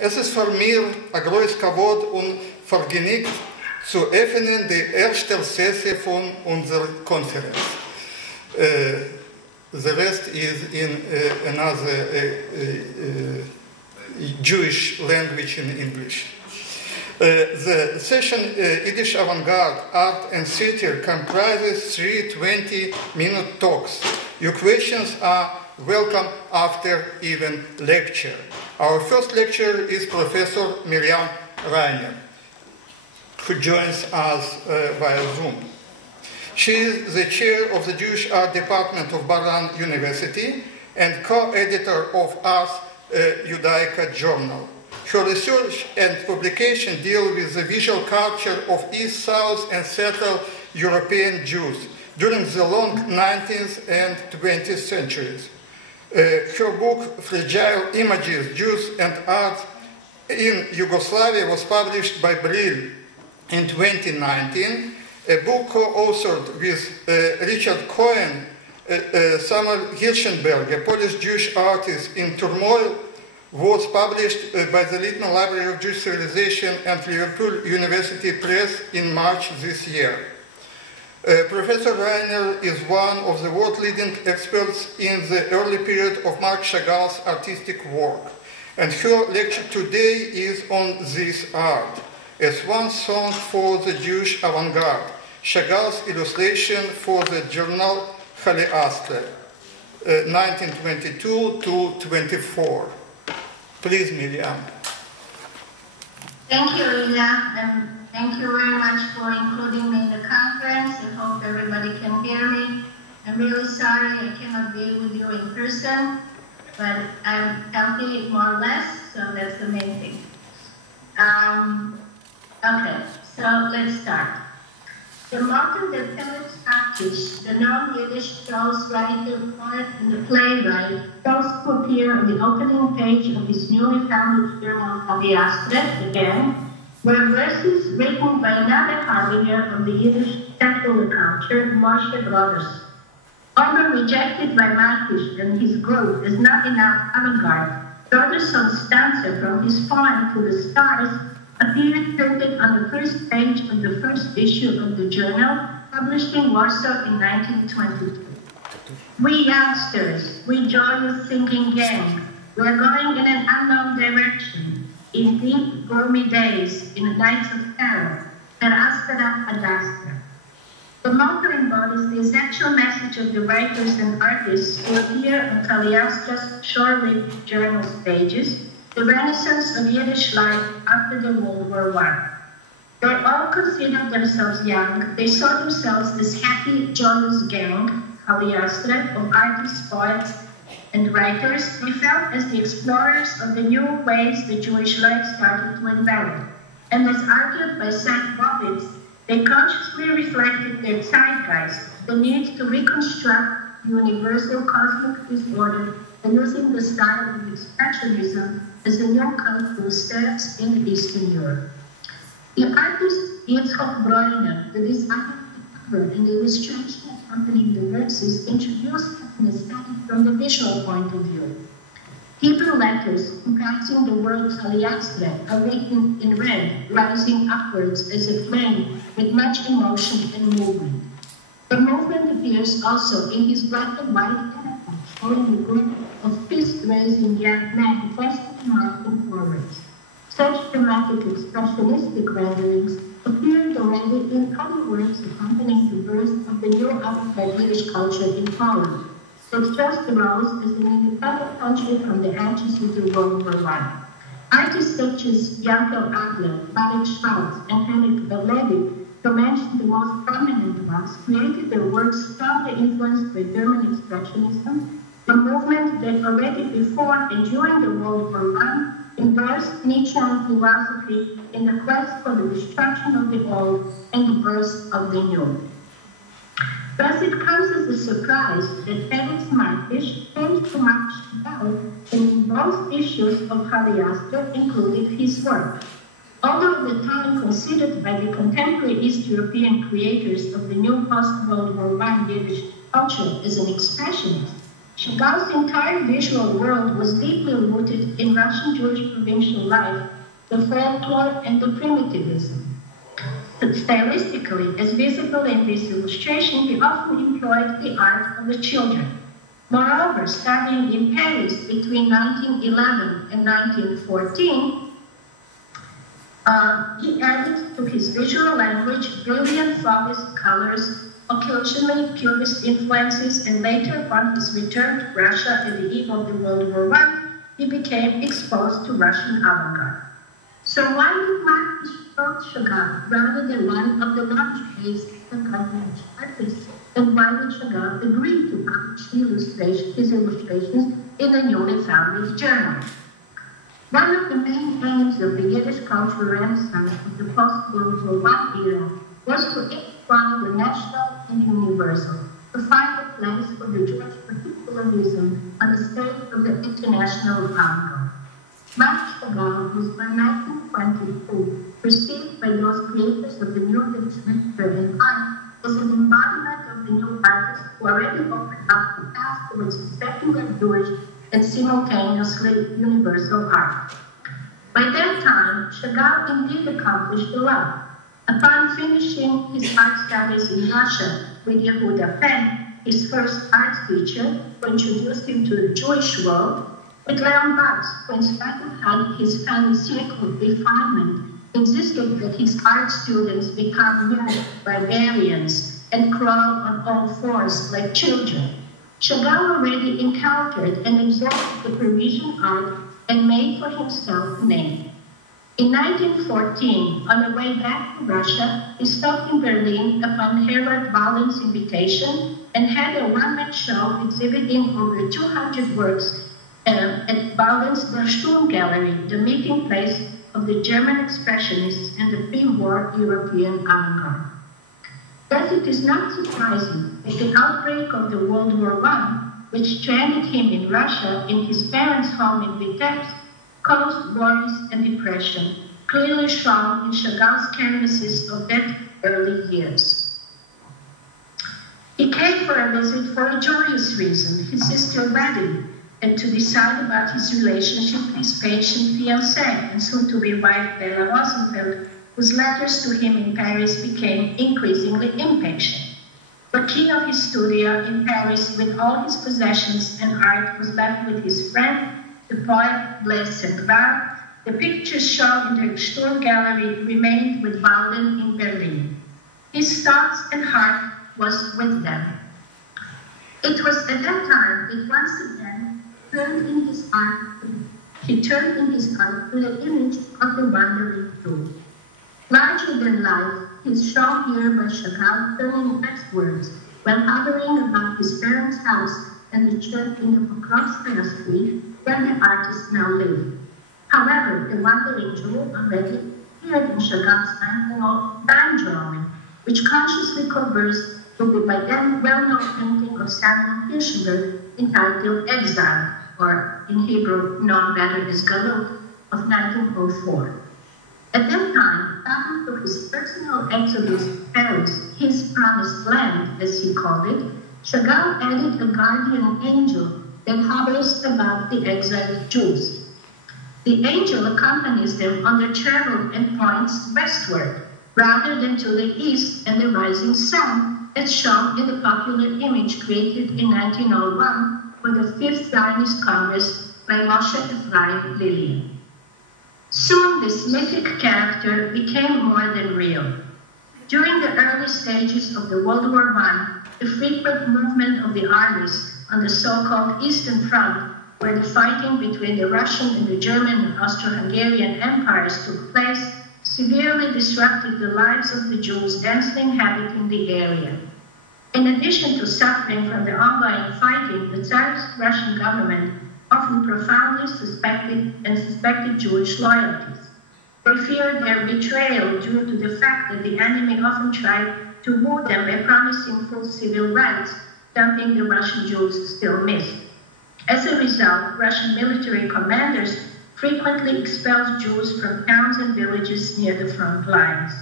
Es ist für mir ein großes Kavod und Vergnügen zu öffnen die erste Session von unserer Konferenz. The rest is in another Jewish language in English. The session Yiddish Avant-Garde Art and Theater comprises 3 20-minute talks. Your questions are welcome after even lecture. Our first lecturer is Professor Mirjam Rajner, who joins us via Zoom. She is the chair of the Jewish Art Department of Bar-Ilan University and co-editor of Ars Judaica Journal. Her research and publication deal with the visual culture of East, South, and Central European Jews during the long 19th and 20th centuries. Her book, Fragile Images, Jews and Art in Yugoslavia, was published by Brill in 2019. A book co-authored with Richard Cohen, Samuel Hirschenberg, a Polish Jewish artist in turmoil, was published by the Littman Library of Jewish Civilization and Liverpool University Press in March this year. Professor Rajner is one of the world-leading experts in the early period of Marc Chagall's artistic work, and her lecture today is on this art. A Swan song for the Jewish Avant-Garde, Chagall's illustration for the journal Khalyastre, 1922 to 24. Please, Mirjam. Thank you, Ilya, and thank you very much for including me in the conference. I hope everybody can hear me. I'm really sorry I cannot be with you in person, but I'm healthy more or less, so that's the main thing. Okay, so let's start. The motto that Felix Artish, the non-Yiddish prose writer, poet, and the playwright, chose to appear on the opening page of his newly founded journal, Khalyastre, again, were verses written by another harbinger of the Yiddish secular culture, Moshe Brothers. Although rejected by Markish and his group as not enough avant-garde, Brothers' stanza from his poem To the Stars appeared printed on the first page of the first issue of the journal, published in Warsaw in 1922. We youngsters, we joyous singing gang, we're going in an unknown direction, in deep, gloomy days, in nights of terror, Terastera Adastra. The motto embodies the essential message of the writers and artists who appear on Khalyastre's short-lived journal's pages, the renaissance of Yiddish life after the World War I. They all considered themselves young. They saw themselves as happy, joyous gang, Khalyastre, of artists, poets, and writers. They felt as the explorers of the new ways the Jewish life started to envelop. And as argued by St. Bobbitt, they consciously reflected their zeitgeist, the need to reconstruct universal cosmic disorder, and using the style of expressionism as a new cultural steps in Eastern Europe. The artist Yitzhak Broiner, the designer of the cover and the illustration accompanying the verses, introduced an aesthetic from the visual point of view. Hebrew letters comprising the word Khalyastre are written in red, rising upwards as a flame with much emotion and movement. The movement appears also in his black and white uniform, showing a group of fist-raising young men thrusting marching forwards. Such dramatic expressionistic renderings appeared already in other works accompanying the birth of the new avant-garde Yiddish culture in Poland, which just arose as an independent country from the ashes of the World War I. Artists such as Yankel Adler, Marek Schwartz, and Henrik Berlevi, to mention the most prominent ones, created their works strongly influenced by German expressionism, a movement that already before and during the World War I endorsed Nietzschean philosophy in the quest for the destruction of the old and the birth of the new. Thus, it comes as a surprise that Felix Markish came to Mark Chagall and in both issues of Khalyastre included his work. Although at the time considered by the contemporary East European creators of the new post-World War I Yiddish culture as an expressionist, Chagall's entire visual world was deeply rooted in Russian Jewish provincial life, the folklore, and the primitivism. Stylistically, as visible in this illustration, he often employed the art of the children. Moreover, studying in Paris between 1911 and 1914, he added to his visual language brilliant Fauvist colors, occasionally Cubist influences, and later, upon his return to Russia at the eve of the World War I, he became exposed to Russian avant-garde. So why did Marx approach Chagall rather than one of the large-based avant-garde artists? And why did Chagall agree to publish his illustrations in a newly founded journal? One of the main aims of the Yiddish cultural renaissance of the post-World War I era was to explore the national and universal, to find a place for the Jewish particularism on the stage of the international avant-garde. Marc Chagall was by 1922 perceived by those creators of the new literature and art as an embodiment of the new artist who already opened up the path towards the secular Jewish and simultaneously universal art. By that time, Chagall indeed accomplished a lot. Upon finishing his art studies in Russia with Yehuda Penn, his first art teacher, who introduced him to the Jewish world, with Leon Bax, who in spite of having his pharisaical refinement, insisted that his art students become young barbarians and crawl on all fours like children. Chagall already encountered and absorbed the Parisian art and made for himself a name. In 1914, on the way back to Russia, he stopped in Berlin upon Herwart Wallen's invitation and had a one-man show exhibiting over 200 works at Wallen's Der Sturm Gallery, the meeting place of the German Expressionists and the pre-war European avant-garde. Thus, it is not surprising that the outbreak of the World War I, which stranded him in Russia in his parents' home in Vitebsk, caused worries and depression, clearly shown in Chagall's canvases of that early years. He came for a visit for a joyous reason, his sister's wedding, and to decide about his relationship with his patient fiancée and soon-to-be wife Bella Rosenfeld, whose letters to him in Paris became increasingly impatient. The key of his studio in Paris with all his possessions and art was left with his friend, the poet Blaise Cengar. The pictures shown in the Sturm Gallery remained with Walden in Berlin. His thoughts and heart was with them. It was at that time that once again he turned in his art to the image of the wandering Jew. Larger than life, he is shown here by Chagall turning westwards while hovering about his parents' house and the church in the Pokrovskaya Street where the artist now lived. However, the wandering Jew already appeared in Chagall's time drawing, which consciously conversed with the by then well-known painting of Samuel Kirchner entitled Exile, or in Hebrew known better as Galut, of 1904. At that time, traveling to his personal exodus to Paris, his promised land, as he called it, Chagall added a guardian angel that hovers above the exiled Jews. The angel accompanies them on their travel and points westward, rather than to the east and the rising sun, as shown in the popular image created in 1901 for the 5th Zionist Congress by Moshe Ephraim Lillian. Soon this mythic character became more than real. During the early stages of the World War I, the frequent movement of the armies on the so-called Eastern Front, where the fighting between the Russian and the German and Austro-Hungarian empires took place, severely disrupted the lives of the Jews densely inhabiting the area. In addition to suffering from the ongoing fighting, the Tsarist Russian government often profoundly suspected Jewish loyalties. They feared their betrayal due to the fact that the enemy often tried to woo them by promising full civil rights, something the Russian Jews still missed. As a result, Russian military commanders frequently expelled Jews from towns and villages near the front lines.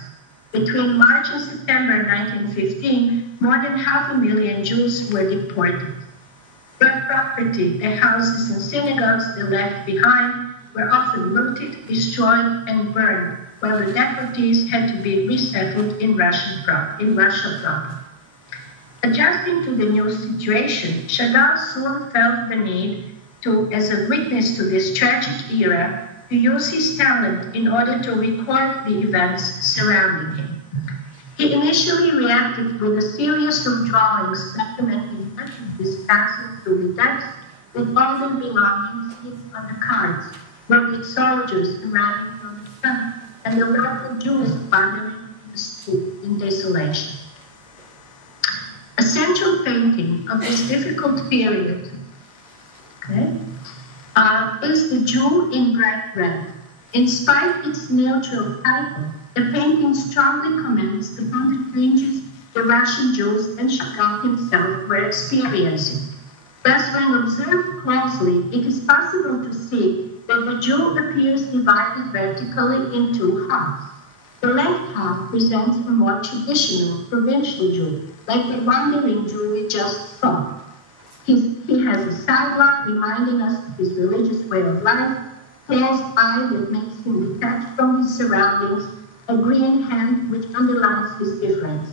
Between March and September 1915, more than 500,000 Jews were deported. where property, their houses and synagogues they left behind, were often looted, destroyed, and burned, while the deportees had to be resettled in Russia proper. Adjusting to the new situation, Chagall soon felt the need to, as a witness to this tragic era, to use his talent in order to record the events surrounding him. He initially reacted with a series of drawings documenting much of his passage through the text with all their belongings on the cards, wounded soldiers arriving from the front, and the local Jews wandering the street in desolation. A central painting of this difficult period is The Jew in Bright Red. In spite its neutral title, the painting strongly comments upon the changes the Russian Jews and Chagall himself were experiencing. Thus, when observed closely, it is possible to see that the Jew appears divided vertically in two halves. The left half presents a more traditional provincial Jew, like the wandering Jew we just saw. He has a sideline reminding us of his religious way of life, closed eye that makes him detached from his surroundings, a green hand which underlines his difference.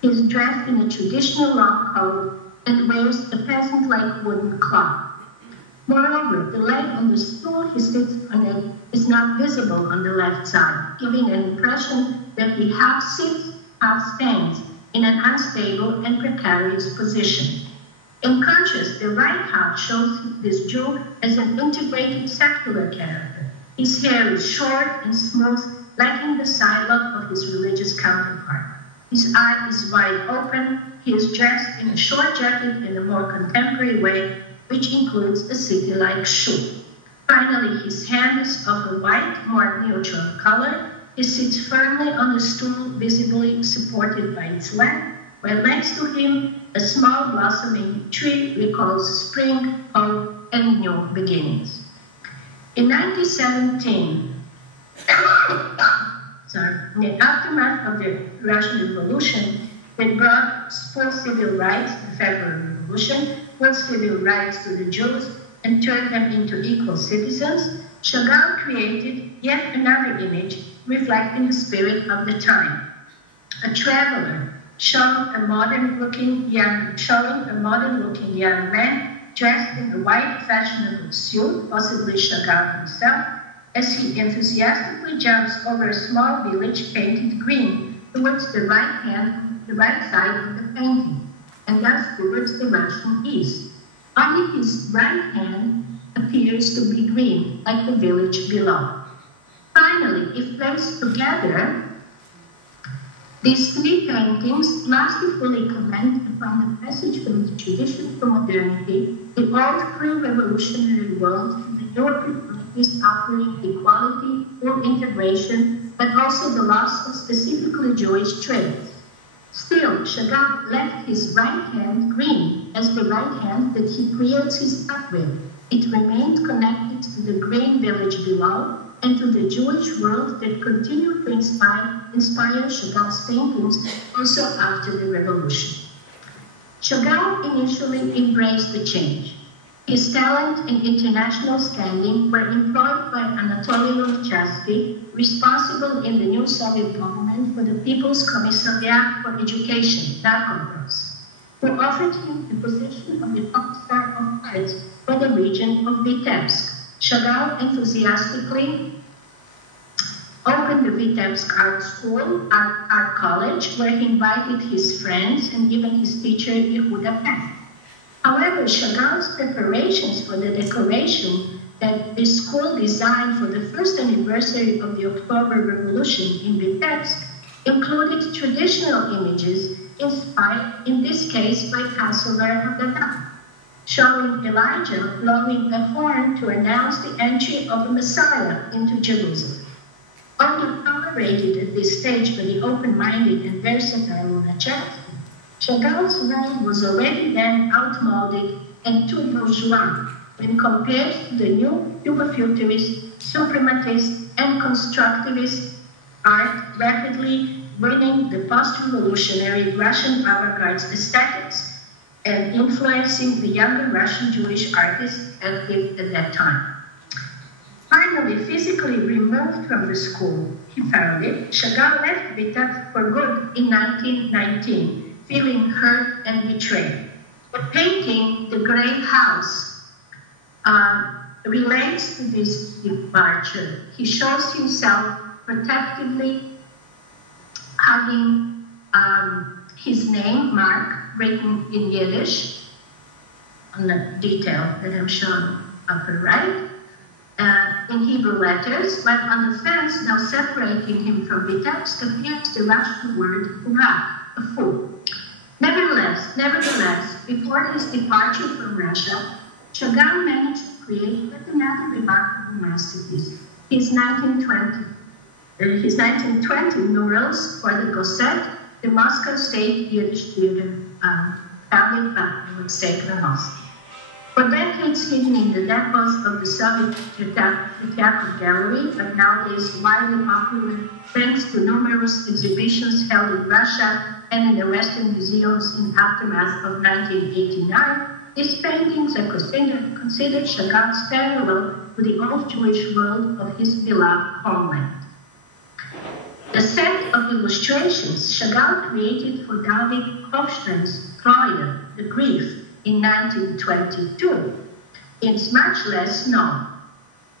He is dressed in a traditional long coat and wears a peasant-like wooden cloth. Moreover, the leg on the stool he sits on it is not visible on the left side, giving an impression that he half sits, half stands in an unstable and precarious position. In contrast, the right half shows this Jew as an integrated secular character. His hair is short and smooth, lacking the sidelock of his religious counterpart. His eye is wide open. He is dressed in a short jacket in a more contemporary way, which includes a city-like shoe. Finally, his hand is of a white, more neutral color. He sits firmly on the stool, visibly supported by its leg, while next to him, a small blossoming tree recalls spring, hope, and new beginnings. In 1917, in the aftermath of the Russian Revolution, that brought full civil rights, the February Revolution, full civil rights to the Jews, and turned them into equal citizens, Chagall created yet another image reflecting the spirit of the time. A traveler showing a modern-looking young man dressed in a white fashionable suit, possibly Chagall himself, as he enthusiastically jumps over a small village painted green towards the right side of the painting, and thus towards the Russian east. Only his right hand appears to be green, like the village below. Finally, if placed together, these three paintings masterfully comment upon the passage from the tradition to modernity, the old pre-revolutionary world, to the new opportunities offering equality, full integration, but also the loss of specifically Jewish traits. Still, Chagall left his right hand green as the right hand that he creates his art with. It remained connected to the green village below and to the Jewish world that continued to inspire Chagall's paintings also after the revolution. Chagall initially embraced the change. His talent and international standing were employed by Anatoly Luchansky, responsible in the new Soviet government for the People's Commissariat for Education, Narkomprost, who offered him the position of the top star of arts for the region of Vitebsk. Chagall enthusiastically opened the Vitebsk Art School, Art College, where he invited his friends and even his teacher, Yehuda Peck. However, Chagall's preparations for the decoration that the school designed for the first anniversary of the October Revolution in Vitebsk included traditional images inspired, in this case, by Passover Haggadah, showing Elijah blowing a horn to announce the entry of the Messiah into Jerusalem. Although tolerated at this stage by the open-minded and versatile Luchansky, Chagall's role was already then outmoded and too bourgeois when compared to the new Yugo-futurist, suprematist, and constructivist art rapidly winning the post-revolutionary Russian avant-garde aesthetics. and influencing the younger Russian Jewish artists active at that time. Finally, physically removed from the school, he found it, Chagall left Vitebsk for good in 1919, feeling hurt and betrayed. The painting, The Grey House, relates to this departure. He shows himself protectively hugging his name, Mark, written in Yiddish, on the detail that I'm showing upper right, in Hebrew letters, but on the fence now separating him from Vitebsk appears the Russian word "rat," a fool. Nevertheless, before his departure from Russia, Chagall managed to create yet another remarkable masterpiece, his 1920 murals for the Gosset, the Moscow State Yiddish Theater, founded by Sacred Mosque. For decades hidden in the depots of the Soviet Theater Gallery, but nowadays widely popular thanks to numerous exhibitions held in Russia and in the Western museums in aftermath of 1989, these paintings are considered Chagall's farewell to the old Jewish world of his beloved homeland. The set of illustrations Chagall created for David Hofstein's Troja, The Grief, in 1922 is much less known.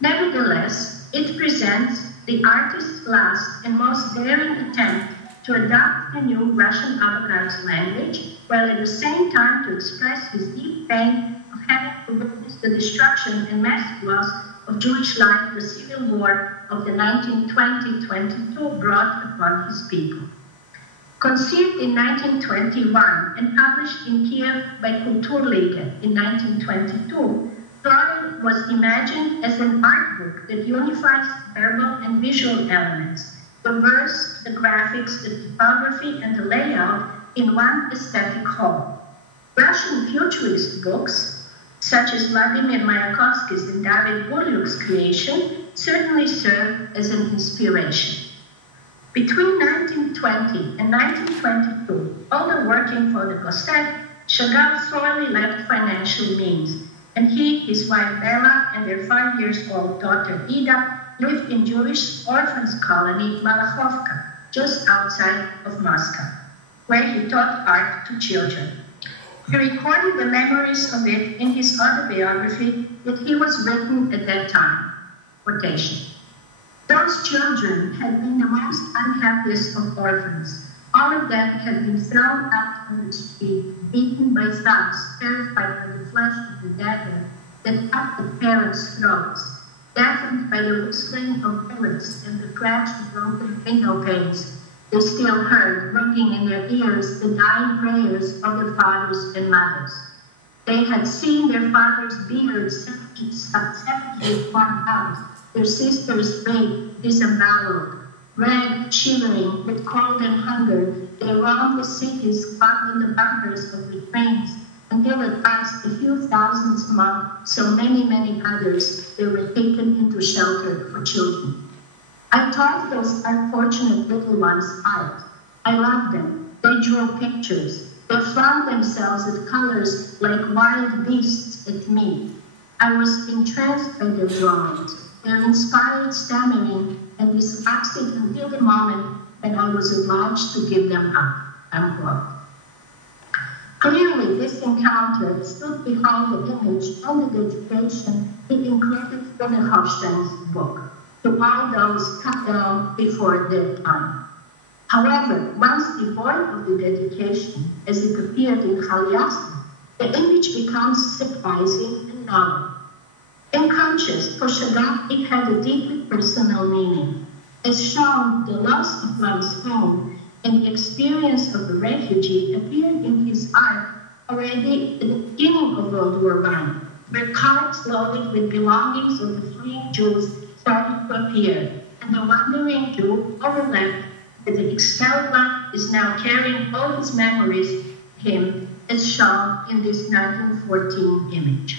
Nevertheless, it presents the artist's last and most daring attempt to adopt the new Russian avant-garde language, while at the same time to express his deep pain of having to witness the destruction and massive loss of Jewish life the civil war of the 1920-22 brought upon his people. Conceived in 1921 and published in Kiev by Kulturliga in 1922, Troja was imagined as an art book that unifies verbal and visual elements, the verse, the graphics, the typography, and the layout in one aesthetic whole. Russian futurist books, such as Vladimir Mayakovsky's and David Bulyuk's creation, certainly serve as an inspiration. Between 1920 and 1922, although working for the Kostet, Chagall sorely lacked financial means, and he, his wife Bella, and their 5-year-old daughter Ida lived in Jewish orphans colony Malachovka, just outside of Moscow, where he taught art to children. He recorded the memories of it in his autobiography that he was written at that time. Quotation. Those children had been the most unhappiest of orphans. All of them had been thrown out on the street, beaten by thugs, terrified by the flash of the dagger that cut the parents' throats, deafened by the whistling of bullets and the crash of broken window panes. They still heard, ringing in their ears, the dying prayers of their fathers and mothers. They had seen their fathers' beards savagely torn out, their sisters raped, disemboweled. Ragged, shivering, with cold and hunger, they roamed the cities, caught in the bunkers of the trains, until at last, a few thousands among so many, many others, they were taken into shelter for children. I taught those unfortunate little ones art. I loved them. They drew pictures. They flung themselves at colors like wild beasts at me. I was entranced by their drawings, their inspired stammering, and dyslexic until the moment when I was obliged to give them up, unquote. Clearly, this encounter stood behind the image and the dedication he included in the Hofstein's book, to all those cut down before their time. However, once devoid of the dedication, as it appeared in Khalyastre, the image becomes surprising and novel. Unconscious, for Chagall, it had a deeply personal meaning. As shown, the loss of one's home and the experience of the refugee appeared in his art already at the beginning of World War I, where carts loaded with belongings of the fleeing Jews started to appear, and the wandering Jew overlapped with the expelled one is now carrying all his memories with him, as shown in this 1914 image.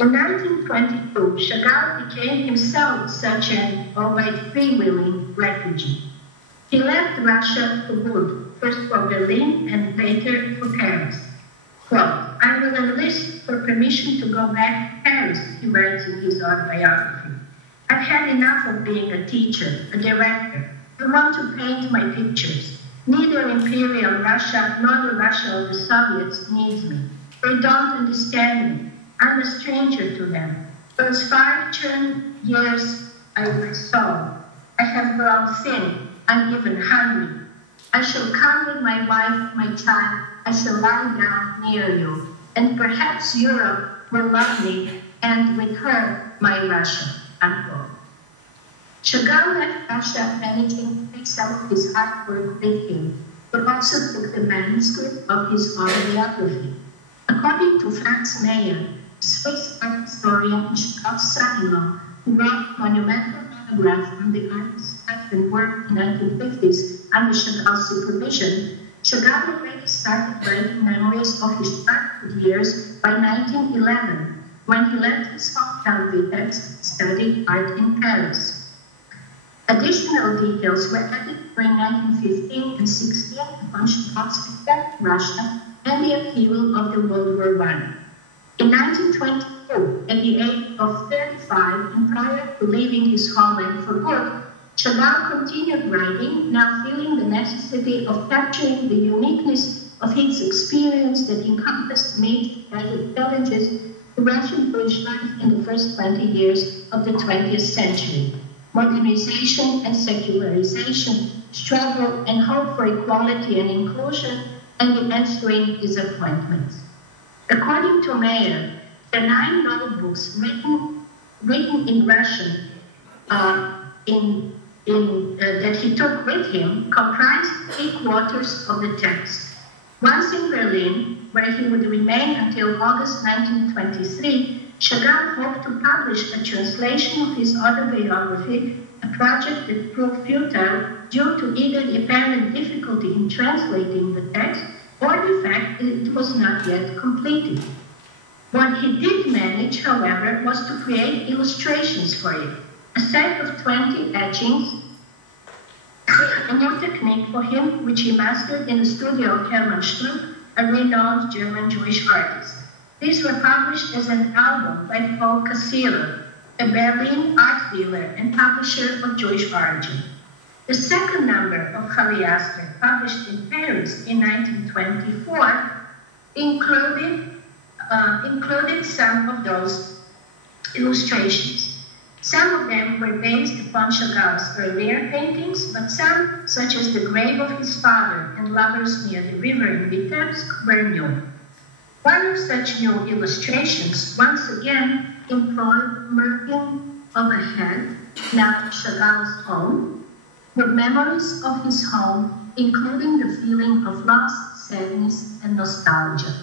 In 1922, Chagall became himself such an, albeit freewheeling, refugee. He left Russia for good, first for Berlin and later for Paris. Quote, I will enlist for permission to go back to Paris, he writes in his autobiography. I've had enough of being a teacher, a director. I want to paint my pictures. Neither Imperial Russia nor the Russia of the Soviets needs me. They don't understand me. I'm a stranger to them. Those 5 churn years I saw. I have grown thin. I'm even hungry. I shall come with my wife, my child. I shall lie down near you. And perhaps Europe will love me, and with her, my Russia. Unquote. Chagall left Russia managing to take some of his artwork with him, but also took the manuscript of his autobiography. According to Franz Mayer, a Swiss art historian and Chagall's son-in-law, who wrote a monumental monograph on the artist's life and work in the 1950s under Chagall's supervision, Chagall already started writing memoirs of his childhood years by 1911, when he left his hometown Vitebsk and studied art in Paris. Additional details were added during 1915 and 16 upon Chagall's return to Russia and the upheaval of the World War I. In 1922, at the age of 35 and prior to leaving his homeland for good, Chagall continued writing, now feeling the necessity of capturing the uniqueness of his experience that encompassed major challenges to Russian Jewish life in the first 20 years of the 20th century. Modernization and secularization, struggle and hope for equality and inclusion, and the ensuing disappointments. According to Mayer, the 9 notebooks written in Russian that he took with him comprised 3/4 of the text. Once in Berlin, where he would remain until August 1923, Chagall hoped to publish a translation of his autobiography, a project that proved futile due to either the apparent difficulty in translating the text or the fact that it was not yet completed. What he did manage, however, was to create illustrations for it, a set of 20 etchings, a new technique for him which he mastered in the studio of Hermann Struck, a renowned German Jewish artist. These were published as an album by Paul Cassila, a Berlin art dealer and publisher of Jewish origin. The second number of Khalyastre, published in Paris in 1924, included some of those illustrations. Some of them were based upon Chagall's earlier paintings, but some, such as the grave of his father and lovers near the river in Vitebsk, were new. One of such new illustrations once again employed merging of a head, now Chagall's own, with memories of his home, including the feeling of loss, sadness, and nostalgia.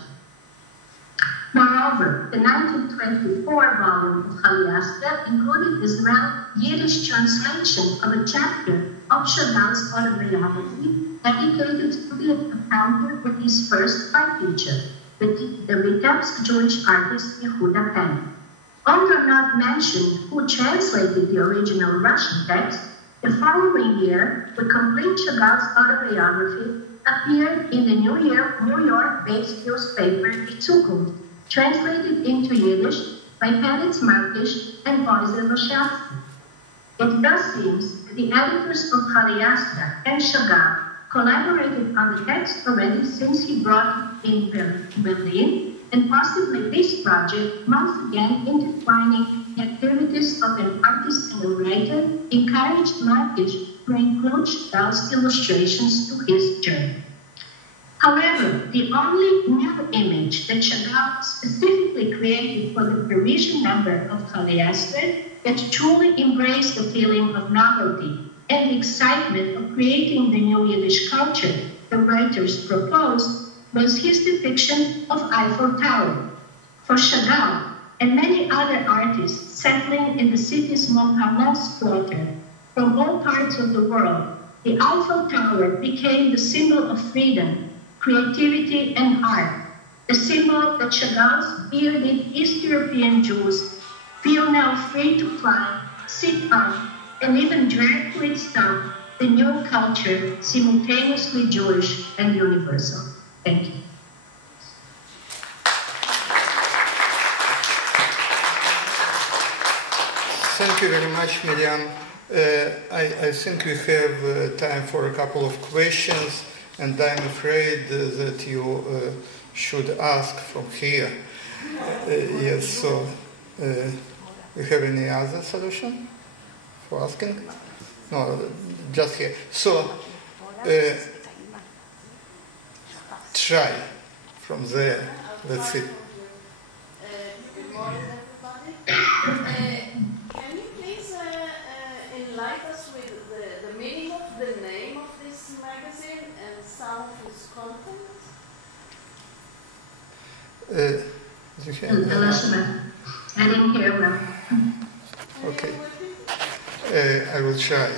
Moreover, the 1924 volume of Khalyastre included as well Yiddish translation of a chapter of Chagall's autobiography dedicated to the encounter with his first art teacher, the Vitebsk Jewish artist Yehuda Penn. Although not mentioned who translated the original Russian text, the following year, the complete Chagall's autobiography appeared in the New York-based newspaper Die Zukunft, translated into Yiddish by Peretz Markish and Boyzer Moshavsky. It thus seems that the editors of Khalyastre and Chagall collaborated on the text already since he brought it in Berlin, and possibly this project, once again intertwining the activities of an artist and a writer, encouraged Markish to include Chagall's illustrations to his journey. However, the only new image that Chagall specifically created for the Parisian number of Khalyastre that truly embraced the feeling of novelty and the excitement of creating the new Yiddish culture the writers proposed was his depiction of Eiffel Tower. For Chagall and many other artists settling in the city's Montparnasse quarter from all parts of the world, the Eiffel Tower became the symbol of freedom, creativity, and art, the symbol that Chagall's bearded East European Jews feel now free to fly, sit on, and even drag to its top the new culture, simultaneously Jewish and universal. Thank you. Thank you very much, Mirjam. I think we have time for a couple of questions, and I'm afraid that you should ask from here. Yes, so you have any other solution for asking? No, just here. So, try from there. Let's see. Good morning, everybody. Can you please enlighten us with the meaning of the name of this magazine and some of its contents? I didn't hear well. Okay. I will try.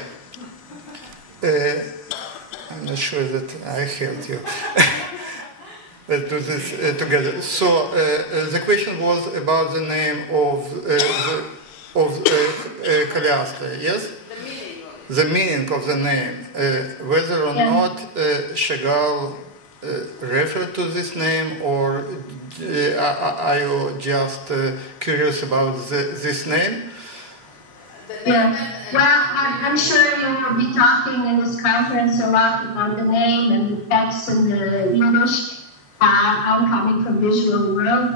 I'm not sure that I heard you. Let's do this together. So the question was about the name of Khalyastre, yes? The meaning of the name. Whether or not Chagall referred to this name, or are you just curious about this name? Yeah, well, I'm sure you will be talking in this conference a lot about the name and the text and the Yiddish. I'm coming from visual world.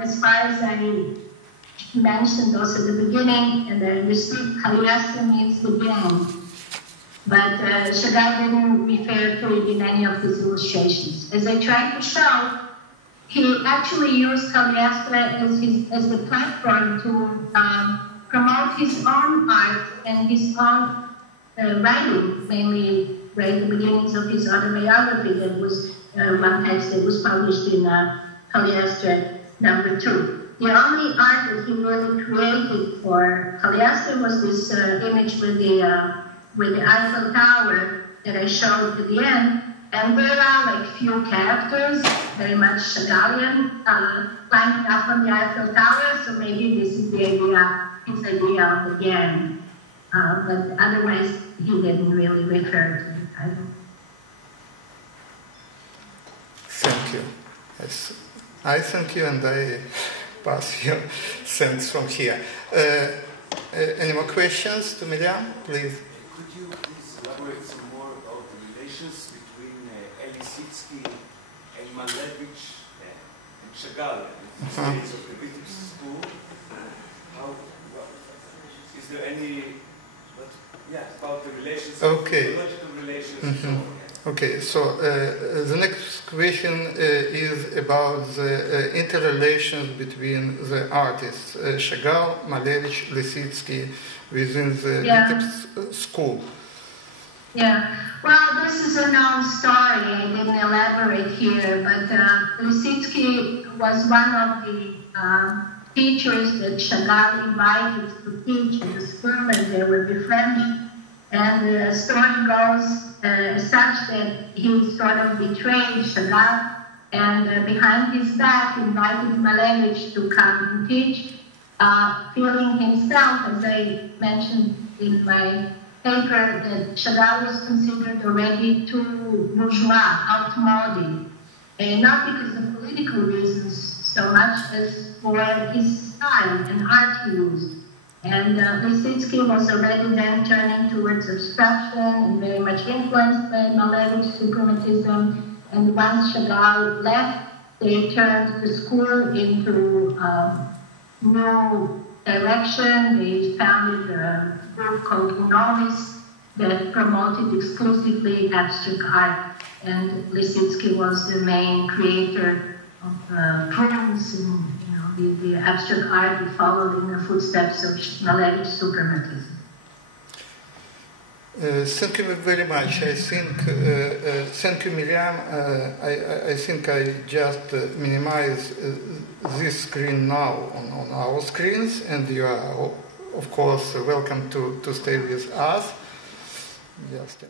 As far as I mentioned also at the beginning, and I understood, Khalyastre means the band. But Chagall didn't refer to it in any of his illustrations. As I tried to show, he actually used Khalyastre as the platform to promote his own art and his own writing, mainly right at the beginnings of his autobiography. That was one text that was published in Khalyastre #2. The only art that he really created for Khalyastre was this image with the Eiffel Tower that I showed at the end. And there are like few characters, very much Chagallian, climbing up on the Eiffel Tower. So maybe this is the idea, his idea of the gang. But otherwise, he didn't really refer to the title. Thank you. I thank you, and I pass you thanks from here. Any more questions to Mirjam, please? Could you please elaborate some more about the relations between Lisitsky and Malevich and Chagall in the days of the British school? Is there any, about the relations, theological relations and so on? Okay, so the next question is about the interrelations between the artists, Chagall, Malevich, Lisitsky, within the Vitebsk school. Yeah, well, this is a known story. I didn't elaborate here, but Lisitsky was one of the teachers that Chagall invited to teach in the school, and they were befriended. And the story goes such that he sort of betrayed Chagall, and behind his back invited Malevich to come and teach, feeling himself, as I mentioned in my paper, that Chagall was considered already too bourgeois, outmoded, and not because of political reasons so much as for his style and art he used. And Lisitsky was already then turning towards abstraction and very much influenced by Malevich's suprematism. And once Chagall left, they turned the school into new direction. They founded a group called Unovis that promoted exclusively abstract art. And Lisitsky was the main creator of prunes and the abstract art that followed in the footsteps of Malevich's suprematism. Thank you very much. I think, thank you, Mirjam. I think I just minimize this screen now on our screens, and you are, of course, welcome to stay with us. Just